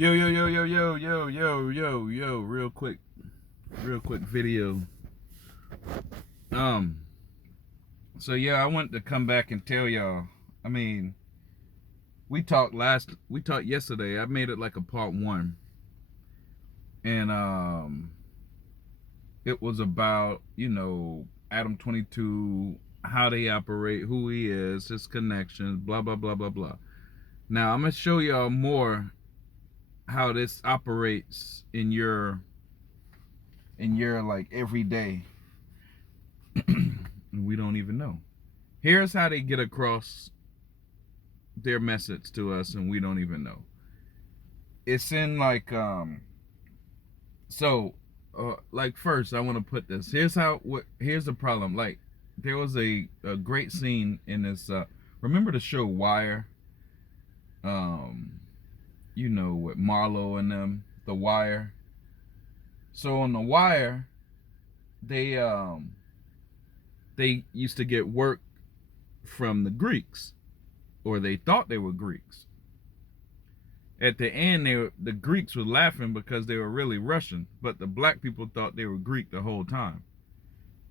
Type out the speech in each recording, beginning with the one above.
Yo, real quick video. Um, so yeah, I wanted to come back and tell y'all. I mean, we talked yesterday. I made it like a part one. And it was about, Adam 22, how they operate, who he is, his connections, blah blah blah blah blah. Now I'm gonna show y'all more how this operates in your like everyday. We don't even know. Here's how they get across their message to us, and we don't even know. It's in like like first I want to put this. Here's the problem. Like there was a great scene in this. Remember the show Wire? With Marlo and them, The Wire. So on The Wire, they used to get work from the Greeks, or they thought they were Greeks. At the end, the Greeks were laughing because they were really Russian, but the black people thought they were Greek the whole time.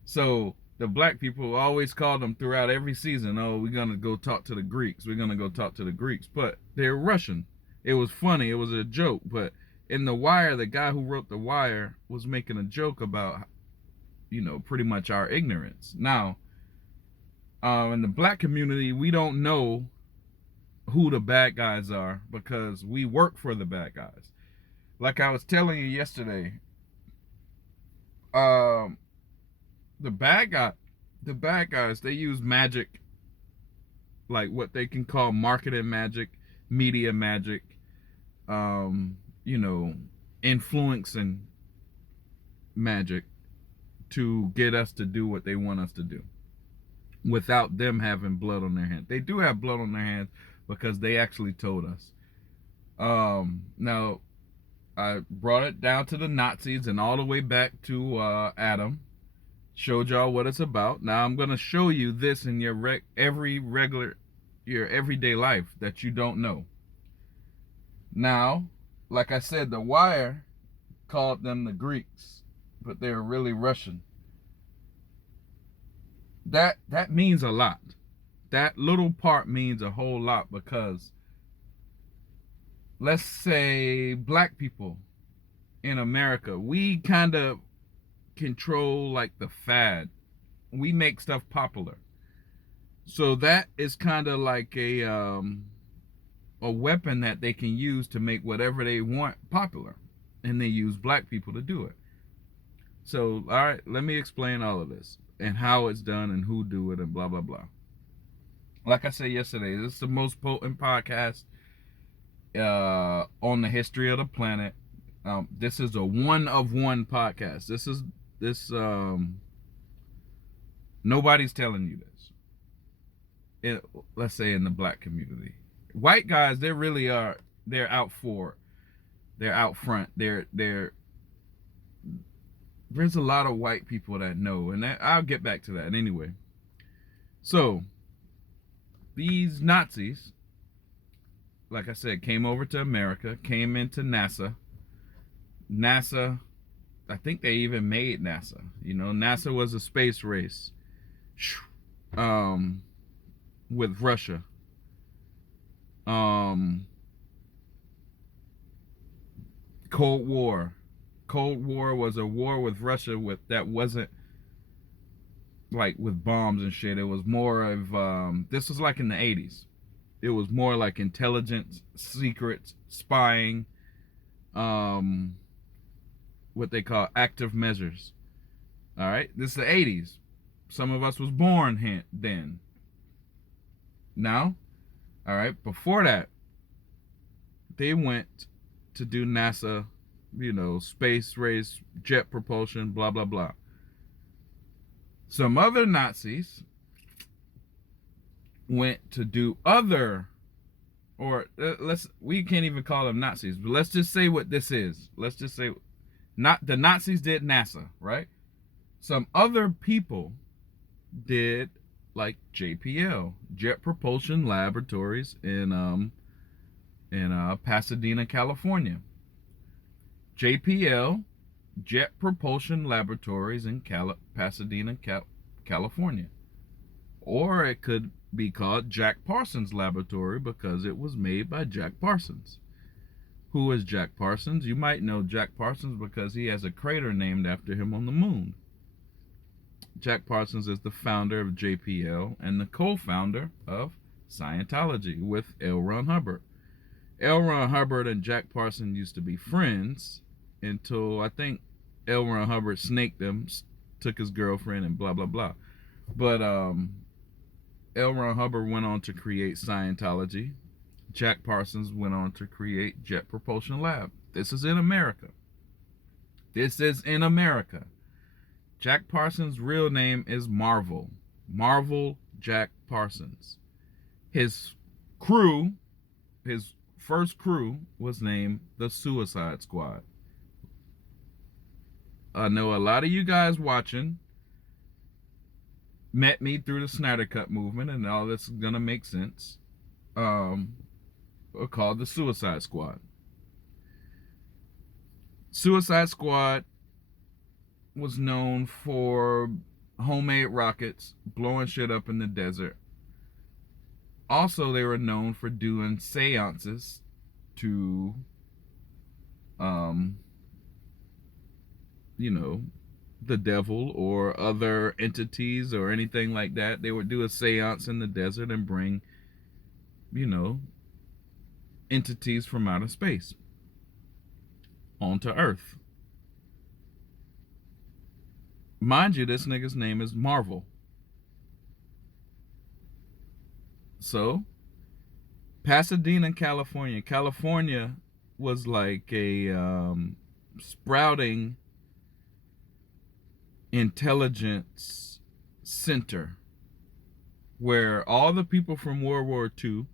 So the black people always called them throughout every season, oh, we're going to go talk to the Greeks. We're going to go talk to the Greeks. But they're Russian. It was funny. It was a joke. But in The Wire, the guy who wrote The Wire was making a joke about, pretty much our ignorance. Now, in the black community, we don't know who the bad guys are because we work for the bad guys. Like I was telling you yesterday, the bad guys, they use magic, like what they can call marketing magic, media magic, influencing magic to get us to do what they want us to do without them having blood on their hands. They do have blood on their hands because they actually told us. Now, I brought it down to the Nazis and all the way back to Adam. Showed y'all what it's about. Now I'm gonna show you this in your everyday life that you don't know. Now, like I said, The Wire called them the Greeks, but they're really Russian. That means a lot. That little part means a whole lot because let's say black people in America, we kind of control like the fad. We make stuff popular. So that is kind of like a weapon that they can use to make whatever they want popular. And they use black people to do it. So, all right, let me explain all of this and how it's done and who do it and blah, blah, blah. Like I said yesterday, this is the most potent podcast on the history of the planet. This is a one of one podcast. Nobody's telling you this. Let's say in the black community. White guys, they really are, they're out front. There's a lot of white people that know, and I'll get back to that anyway. So, these Nazis, like I said, came over to America, came into NASA. NASA, I think they even made NASA. NASA was a space race with Russia. Cold War. Cold War was a war with Russia that wasn't like with bombs and shit. It was more of this was like in the 80s. It was more like intelligence, secrets, spying, what they call active measures. All right, this is the 80s. Some of us was born then. Now, all right, before that, they went to do NASA, space race, jet propulsion, blah, blah, blah. Some other Nazis went to do we can't even call them Nazis, but let's just say what this is. Let's just say, not the Nazis did NASA, right? Some other people did like JPL, Jet Propulsion Laboratories in in Pasadena, California. JPL, Jet Propulsion Laboratories in Pasadena, California. Or it could be called Jack Parsons Laboratory because it was made by Jack Parsons. Who is Jack Parsons? You might know Jack Parsons because he has a crater named after him on the moon. Jack Parsons is the founder of JPL and the co-founder of Scientology with L. Ron Hubbard. L. Ron Hubbard and Jack Parsons used to be friends until I think L. Ron Hubbard snaked him, took his girlfriend, and blah, blah, blah. But L. Ron Hubbard went on to create Scientology. Jack Parsons went on to create Jet Propulsion Lab. This is in America. This is in America. Jack Parsons' real name is Marvel. Marvel Jack Parsons. His crew, his first crew, was named the Suicide Squad. I know a lot of you guys watching met me through the Snyder Cut movement, and all this is gonna make sense. Called the Suicide Squad. Suicide Squad was known for homemade rockets, blowing shit up in the desert. Also, they were known for doing seances to, the devil or other entities or anything like that. They would do a seance in the desert and bring, entities from outer space onto Earth. Mind you, this nigga's name is Marvel. So, Pasadena, California. California was like a sprouting intelligence center where all the people from World War II,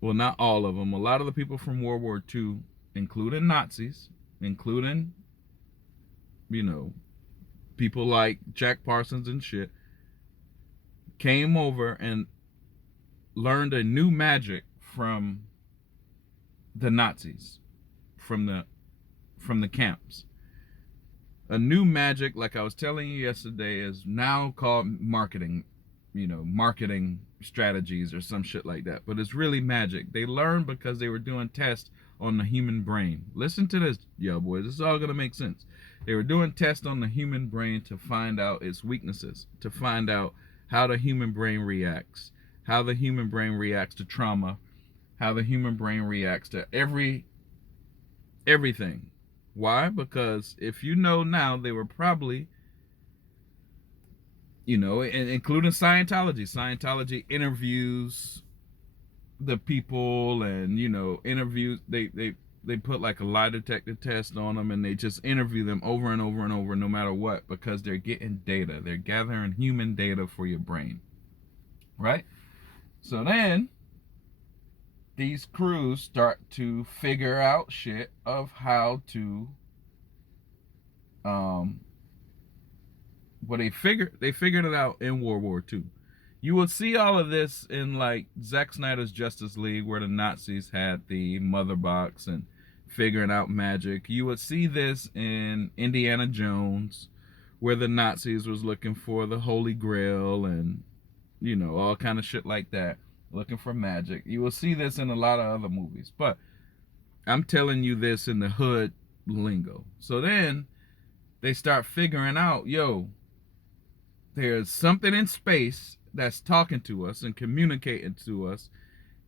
well, not all of them, a lot of the people from World War II, including Nazis, including, people like Jack Parsons and shit, came over and learned a new magic from the Nazis, from the camps. A new magic, like I was telling you yesterday, is now called marketing, marketing strategies or some shit like that. But it's really magic. They learned because they were doing tests on the human brain. Listen to this, yo boys. This is all gonna make sense. They were doing tests on the human brain to find out its weaknesses, to find out how the human brain reacts, how the human brain reacts to trauma, how the human brain reacts to everything. Why? Because if you know now, they were probably, including Scientology. Scientology interviews the people and, interviews. They put like a lie detector test on them and they just interview them over and over and over no matter what, because they're getting data. They're gathering human data for your brain. Right? So then these crews start to figure out shit of how to they figured it out in World War II. You will see all of this in like Zack Snyder's Justice League, where the Nazis had the mother box and figuring out magic. You would see this in Indiana Jones, where the Nazis was looking for the Holy Grail and, all kind of shit like that, looking for magic. You will see this in a lot of other movies, but I'm telling you this in the hood lingo. So then they start figuring out, there's something in space that's talking to us and communicating to us,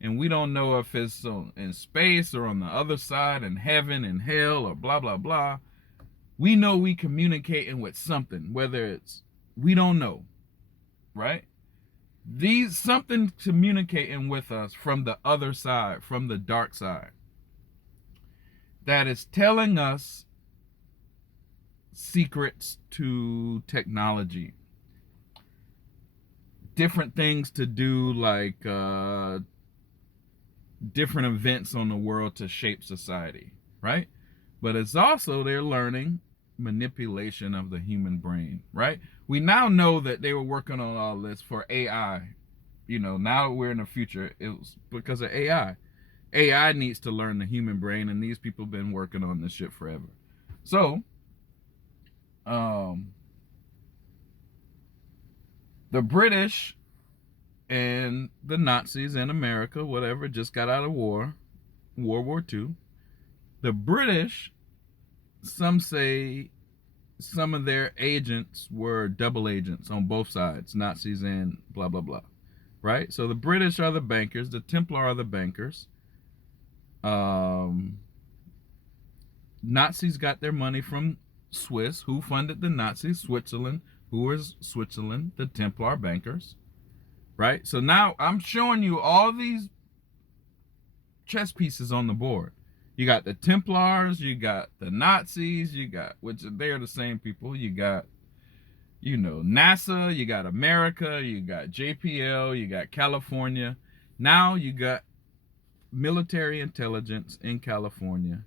and we don't know if it's in space or on the other side, in heaven and hell or blah blah blah. We know we communicating with something, whether it's, we don't know, right? These something communicating with us from the other side, from the dark side, that is telling us secrets to technology, different things to do, like different events on the world to shape society, right? But it's also, they're learning manipulation of the human brain, right? We now know that they were working on all this for AI. Now we're in the future, it was because of AI. AI needs to learn the human brain, and these people have been working on this shit forever. So, the British and the Nazis in America, whatever, just got out of World War II. The British, some say some of their agents were double agents on both sides, Nazis and blah, blah, blah. Right? So the British are the bankers, the Templar are the bankers. Nazis got their money from Swiss. Who funded the Nazis? Switzerland. Who was Switzerland? The Templar bankers. Right? So now I'm showing you all these chess pieces on the board. You got the Templars, you got the Nazis, you got, which they're the same people. You got, you know, NASA, you got America, you got JPL, you got California. Now you got military intelligence in California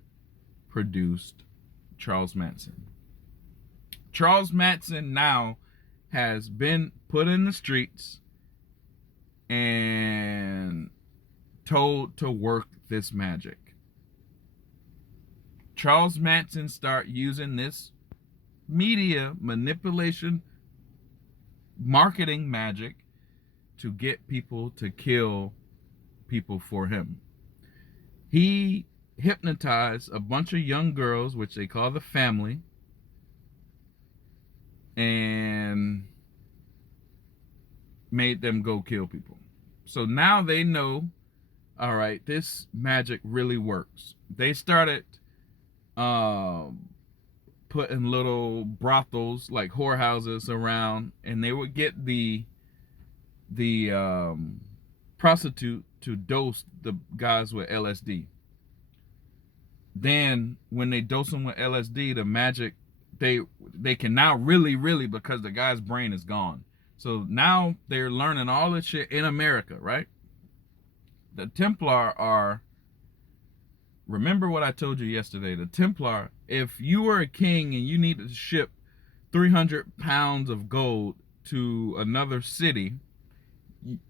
produced Charles Manson. Charles Manson now has been put in the streets and told to work this magic. Charles Manson start using this media manipulation, marketing magic to get people to kill people for him. He hypnotized a bunch of young girls, which they call the family, and made them go kill people. So now they know, all right, this magic really works. They started putting little brothels, like whorehouses, around, and they would get the prostitute to dose the guys with LSD. Then when they dose them with LSD, the magic, they can now really, because the guy's brain is gone. So now they're learning all this shit in America, right? The Templar are, remember what I told you yesterday, the Templar, if you were a king and you needed to ship 300 pounds of gold to another city,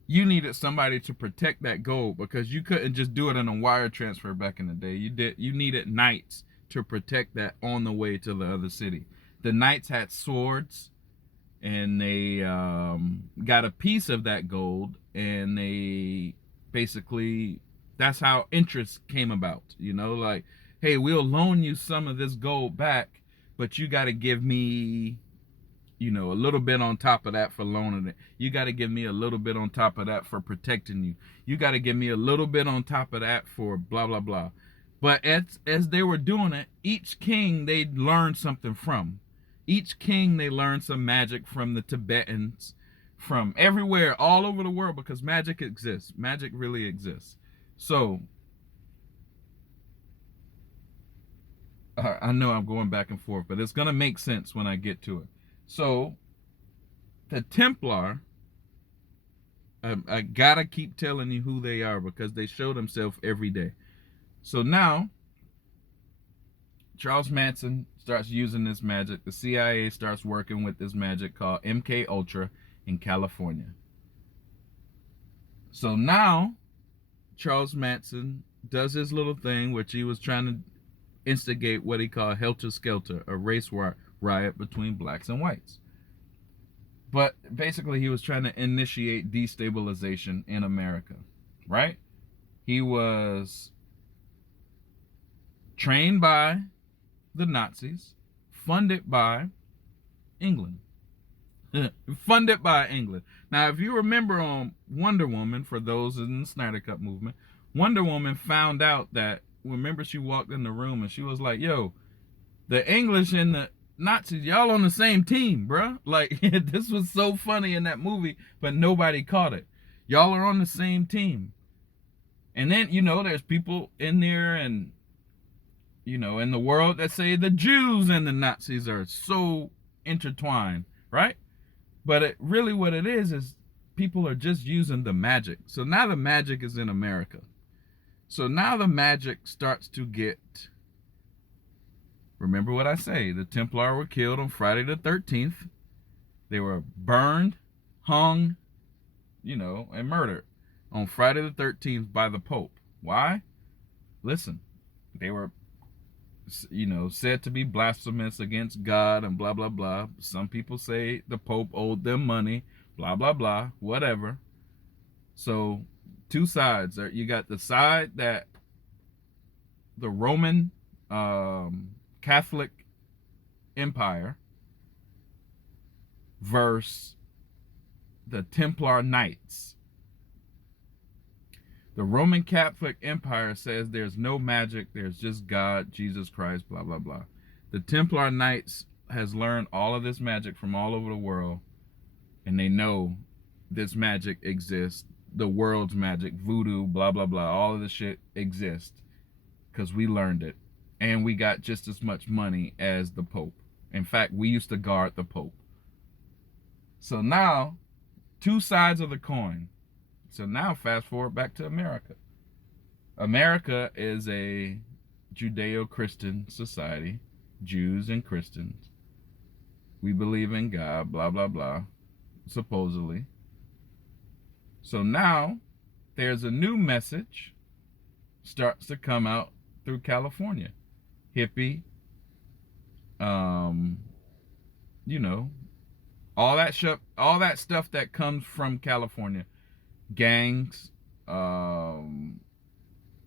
you needed somebody to protect that gold, because you couldn't just do it in a wire transfer back in the day. You needed knights to protect that on the way to the other city. The knights had swords, and they got a piece of that gold, and they basically, that's how interest came about. You know, like, hey, we'll loan you some of this gold back, but you got to give me, you know, a little bit on top of that for loaning it. You got to give me a little bit on top of that for protecting you. You got to give me a little bit on top of that for blah, blah, blah. But as they were doing it, each king they learned something from. Each king they learned some magic from the Tibetans, from everywhere, all over the world, because magic exists. Magic really exists. So, I know I'm going back and forth, but it's going to make sense when I get to it. So, the Templar, I gotta keep telling you who they are, because they show themselves every day. So now, Charles Manson starts using this magic. The CIA starts working with this magic called MK Ultra in California. So now, Charles Manson does his little thing, which he was trying to instigate what he called Helter Skelter, a race riot between blacks and whites. But basically, he was trying to initiate destabilization in America, right? He was trained by the Nazis, funded by England. Funded by England. Now, if you remember on Wonder Woman, for those in the Snyder Cut movement, Wonder Woman found out that, remember, she walked in the room and she was like, yo, the English and the Nazis, y'all on the same team, bruh. Like, this was so funny in that movie, but nobody caught it. Y'all are on the same team. And then, you know, there's people in there and, you know, in the world that say the Jews and the Nazis are so intertwined, right? But really what it is people are just using the magic. So now the magic is in America. So now the magic starts to get, remember what I say, the Templar were killed on Friday the 13th. They were burned, hung, you know, and murdered on Friday the 13th by the Pope. Why? listen, they were, said to be blasphemous against God and blah, blah, blah. Some people say the Pope owed them money, blah, blah, blah, whatever. So two sides. You got the side that the Roman Catholic Empire versus the Templar Knights. The Roman Catholic Empire says there's no magic, there's just God, Jesus Christ, blah, blah, blah. The Templar Knights has learned all of this magic from all over the world, and they know this magic exists. The world's magic, voodoo, blah, blah, blah, all of this shit exists because we learned it. And we got just as much money as the Pope. In fact, we used to guard the Pope. So now, two sides of the coin. So now fast forward back to America. America is a Judeo-Christian society, Jews and Christians. We believe in God, blah, blah, blah, supposedly. So now there's a new message starts to come out through California. Hippie, all that stuff that comes from California. Gangs,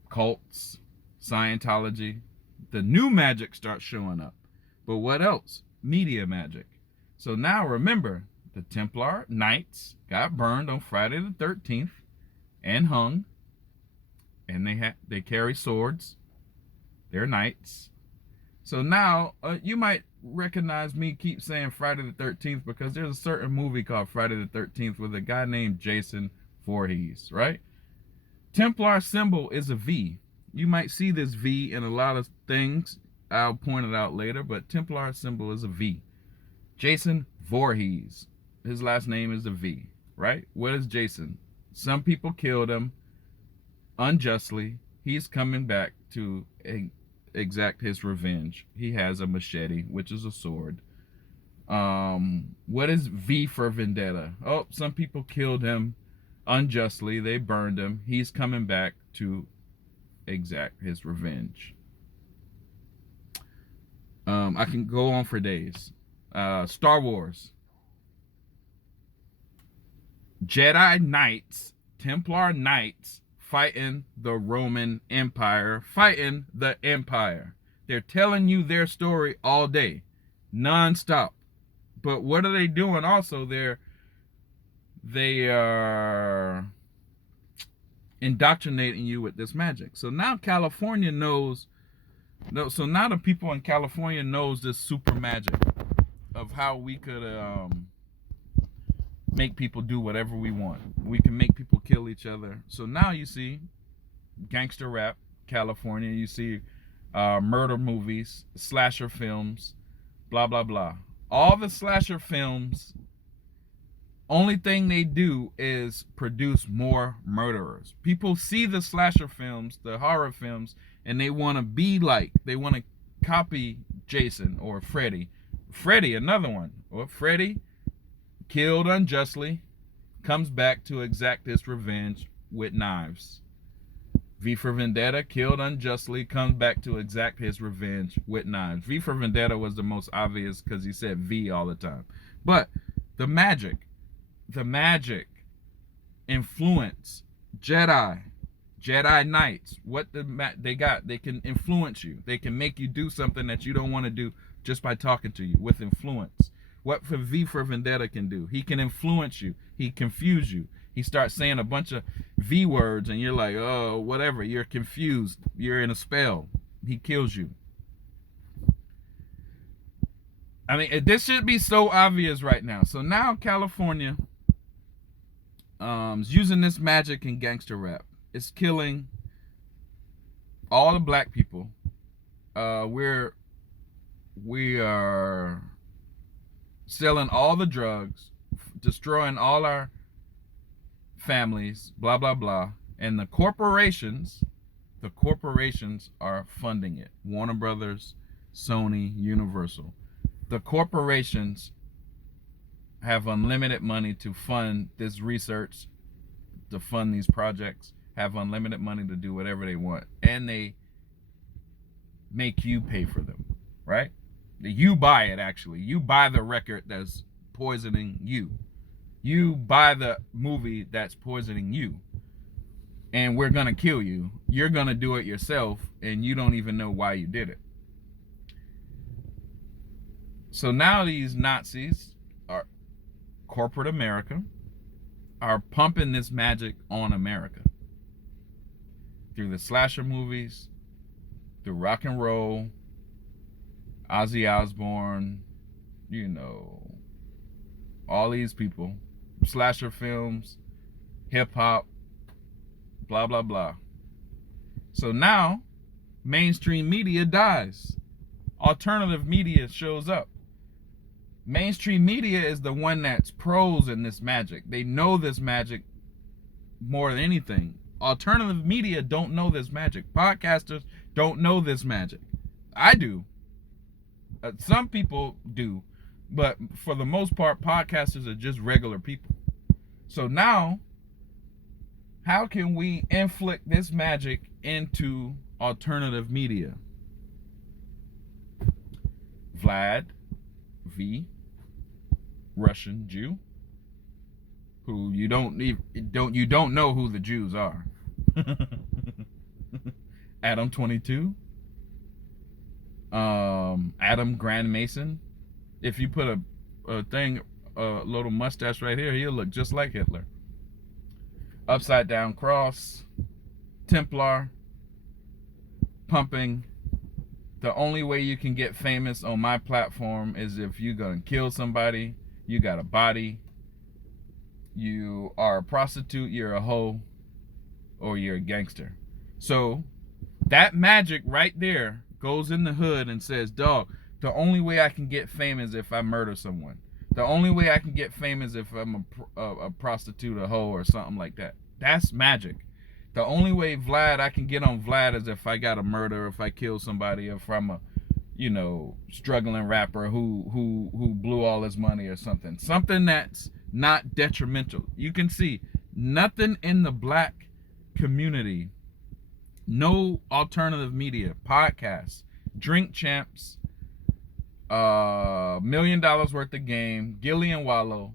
cults, Scientology. The new magic starts showing up. But what else? Media magic. So now remember, the Templar Knights got burned on Friday the 13th and hung. And they carry swords. They're knights. So now you might recognize me keep saying Friday the 13th because there's a certain movie called Friday the 13th with a guy named Jason Voorhees, right? Templar symbol is a V. You might see this V in a lot of things. I'll point it out later, but Templar symbol is a V. Jason Voorhees. His last name is a V, right? What is Jason? Some people killed him unjustly. He's coming back to exact his revenge. He has a machete, which is a sword. What is V for vendetta? Oh, some people killed him unjustly. They burned him. He's coming back to exact his revenge. I can go on for days. Star Wars. Jedi Knights, Templar Knights fighting the Roman Empire, fighting the Empire. They're telling you their story all day, non-stop. But what are they doing also? They are indoctrinating you with this magic. So now California knows. So now the people in California knows this super magic of how we could make people do whatever we want. We can make people kill each other. So now you see gangster rap, California. You see murder movies, slasher films, blah, blah, blah. All the slasher films, only thing they do is produce more murderers. People see the slasher films, the horror films, and they want to be like, they want to copy Jason or Freddy. Freddy, another one. Or Freddy, killed unjustly, comes back to exact his revenge with knives. V for Vendetta, killed unjustly, comes back to exact his revenge with knives. V for Vendetta was the most obvious because he said V all the time. But the magic influence, Jedi Knights, they got, they can influence you. They can make you do something that you don't want to do just by talking to you with influence. What V for Vendetta can do, he can influence you. He confuse you. He starts saying a bunch of V words and you're like, oh, whatever. You're confused. You're in a spell. He kills you. I mean, this should be so obvious right now. So now California is using this magic in gangster rap. It's killing all the black people. We are selling all the drugs, destroying all our families, blah, blah, blah. And the corporations are funding it. Warner Brothers, Sony, Universal. The corporations have unlimited money to fund this research, to fund these projects, have unlimited money to do whatever they want. And they make you pay for them, right? You buy it, actually. You buy the record that's poisoning you. You buy the movie that's poisoning you. And we're going to kill you. You're going to do it yourself, and you don't even know why you did it. So now these Nazis, are corporate America, are pumping this magic on America. Through the slasher movies, through rock and roll, Ozzy Osbourne, you know, all these people, slasher films, hip hop, blah, blah, blah. So now, mainstream media dies. Alternative media shows up. Mainstream media is the one that's pros in this magic. They know this magic more than anything. Alternative media don't know this magic. Podcasters don't know this magic. I do. Some people do. But for the most part, podcasters are just regular people. So now, how can we inflict this magic into alternative media? Vlad V, Russian Jew, who you don't know who the Jews are. Adam 22, Adam Grand Mason. If you put a little mustache right here, he'll look just like Hitler. Upside down cross, Templar, pumping. The only way you can get famous on my platform is if you're gonna kill somebody, you got a body, you are a prostitute, you're a hoe, or you're a gangster. So that magic right there goes in the hood and says, dog, the only way I can get fame is if I murder someone. The only way I can get fame is if I'm a prostitute, a hoe, or something like that. That's magic. The only way I can get on Vlad is if I got a murder, if I kill somebody, if I'm a, struggling rapper who blew all his money or something. Something that's not detrimental. You can see nothing in the black community, no alternative media, podcasts, Drink Champs, $1 million worth of game, Gillian Wallow.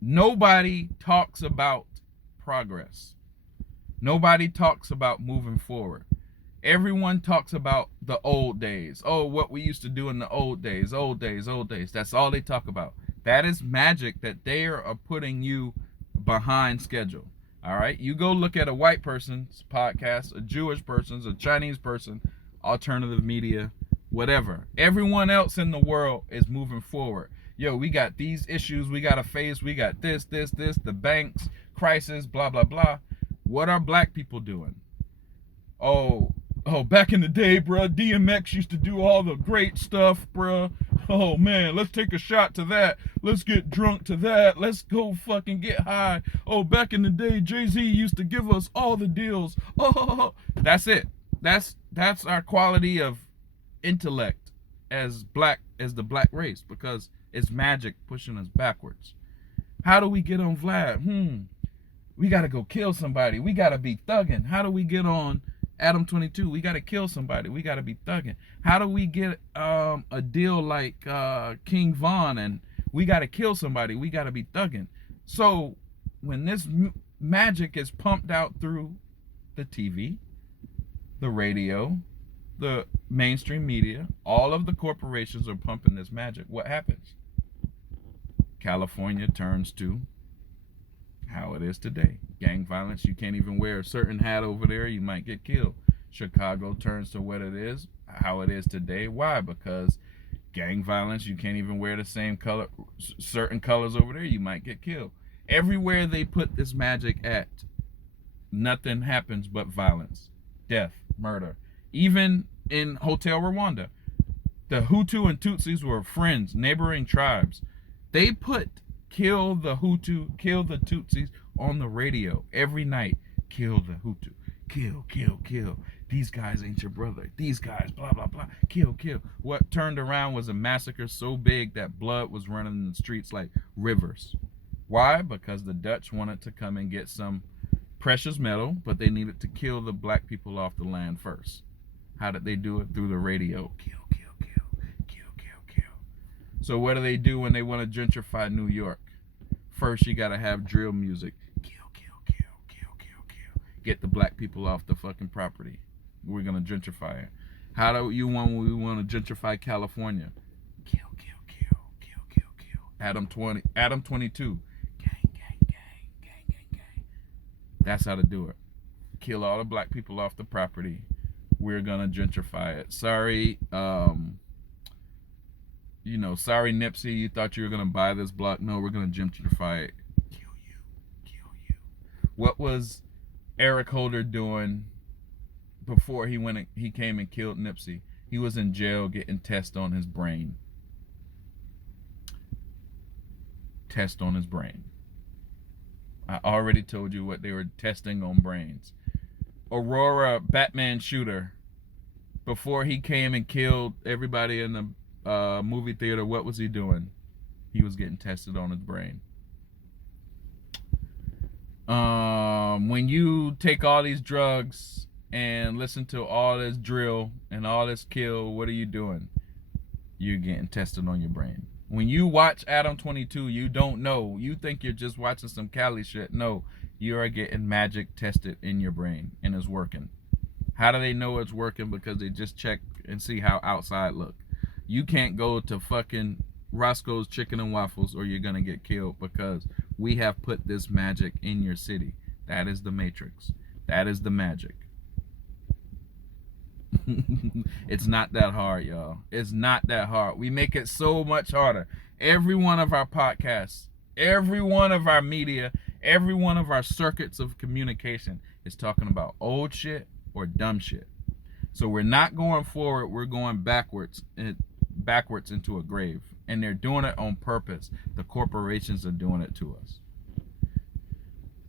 Nobody talks about progress. Nobody talks about moving forward. Everyone talks about the old days. Oh, what we used to do in the old days, old days, old days. That's all they talk about. That is magic that they are putting you behind schedule. All right? You go look at a white person's podcast, a Jewish person's, a Chinese person, alternative media, whatever. Everyone else in the world is moving forward. Yo, we got these issues we got to face. We got this, the banks, crisis, blah, blah, blah. What are black people doing? Oh, back in the day, bruh, DMX used to do all the great stuff, bruh. Oh, man, let's take a shot to that. Let's get drunk to that. Let's go fucking get high. Oh, back in the day, Jay-Z used to give us all the deals. Oh, that's it. That's our quality of intellect as the black race, because it's magic pushing us backwards. How do we get on Vlad? We got to go kill somebody. We got to be thugging. How do we get on Adam 22? We got to kill somebody. We got to be thugging. How do we get a deal like King Von and we got to kill somebody? We got to be thugging. So when this magic is pumped out through the TV, the radio, the mainstream media, all of the corporations are pumping this magic. What happens? California turns to how it is today. Gang violence. You can't even wear a certain hat over there. You might get killed. Chicago turns to what it is, how it is today. Why? Because gang violence. You can't even wear the same color, certain colors over there. You might get killed. Everywhere they put this magic at, nothing happens but violence, death, murder. Even in Hotel Rwanda, the Hutu and Tutsis were friends, neighboring tribes. They put kill the Hutu, kill the Tutsis on the radio every night. Kill the Hutu. Kill, kill, kill. These guys ain't your brother. These guys, blah, blah, blah. Kill, kill. What turned around was a massacre so big that blood was running in the streets like rivers. Why? Because the Dutch wanted to come and get some precious metal, but they needed to kill the black people off the land first. How did they do it? Through the radio. Kill, kill, kill, kill, kill, kill. So what do they do when they want to gentrify New York? First, you gotta have drill music. Kill, kill, kill, kill, kill, kill. Get the black people off the fucking property. We're gonna gentrify it. How do you want when we want to gentrify California? Kill, kill, kill, kill, kill, kill. Adam 22. Gang, gang, gang, gang, gang, gang. That's how to do it. Kill all the black people off the property. We're gonna gentrify it. Sorry, sorry Nipsey, you thought you were gonna buy this block. No, we're gonna gentrify it. Kill you, kill you. What was Eric Holder doing before he came and killed Nipsey? He was in jail getting tests on his brain. Test on his brain. I already told you what they were testing on brains. Aurora, Batman shooter, before he came and killed everybody in the movie theater, what was he doing? He was getting tested on his brain. When you take all these drugs and listen to all this drill and all this kill, what are you doing? You're getting tested on your brain. When you watch Adam 22, you don't know. You think you're just watching some Cali shit. No, you are getting magic tested in your brain, and it's working. How do they know it's working? Because they just check and see how outside look. You can't go to fucking Roscoe's Chicken and Waffles or you're going to get killed, because we have put this magic in your city. That is the Matrix. That is the magic. It's not that hard, y'all. It's not that hard. We make it so much harder. Every one of our podcasts, every one of our media, every one of our circuits of communication is talking about old shit or dumb shit. So we're not going forward, we're going backwards into a grave. And they're doing it on purpose. The corporations are doing it to us.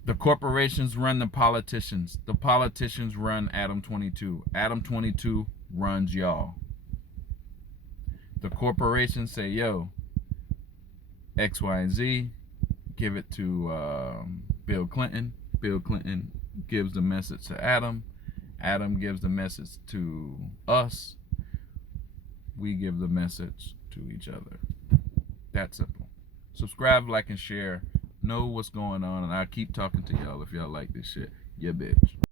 The corporations run the politicians. The politicians run Adam 22. Adam 22 runs y'all. The corporations say, yo, X, Y, and Z, give it to Bill Clinton. Bill Clinton gives the message to Adam. Adam gives the message to us. We give the message to each other. That simple. Subscribe, like, and share. Know what's going on, and I'll keep talking to y'all if y'all like this shit. Yeah, bitch.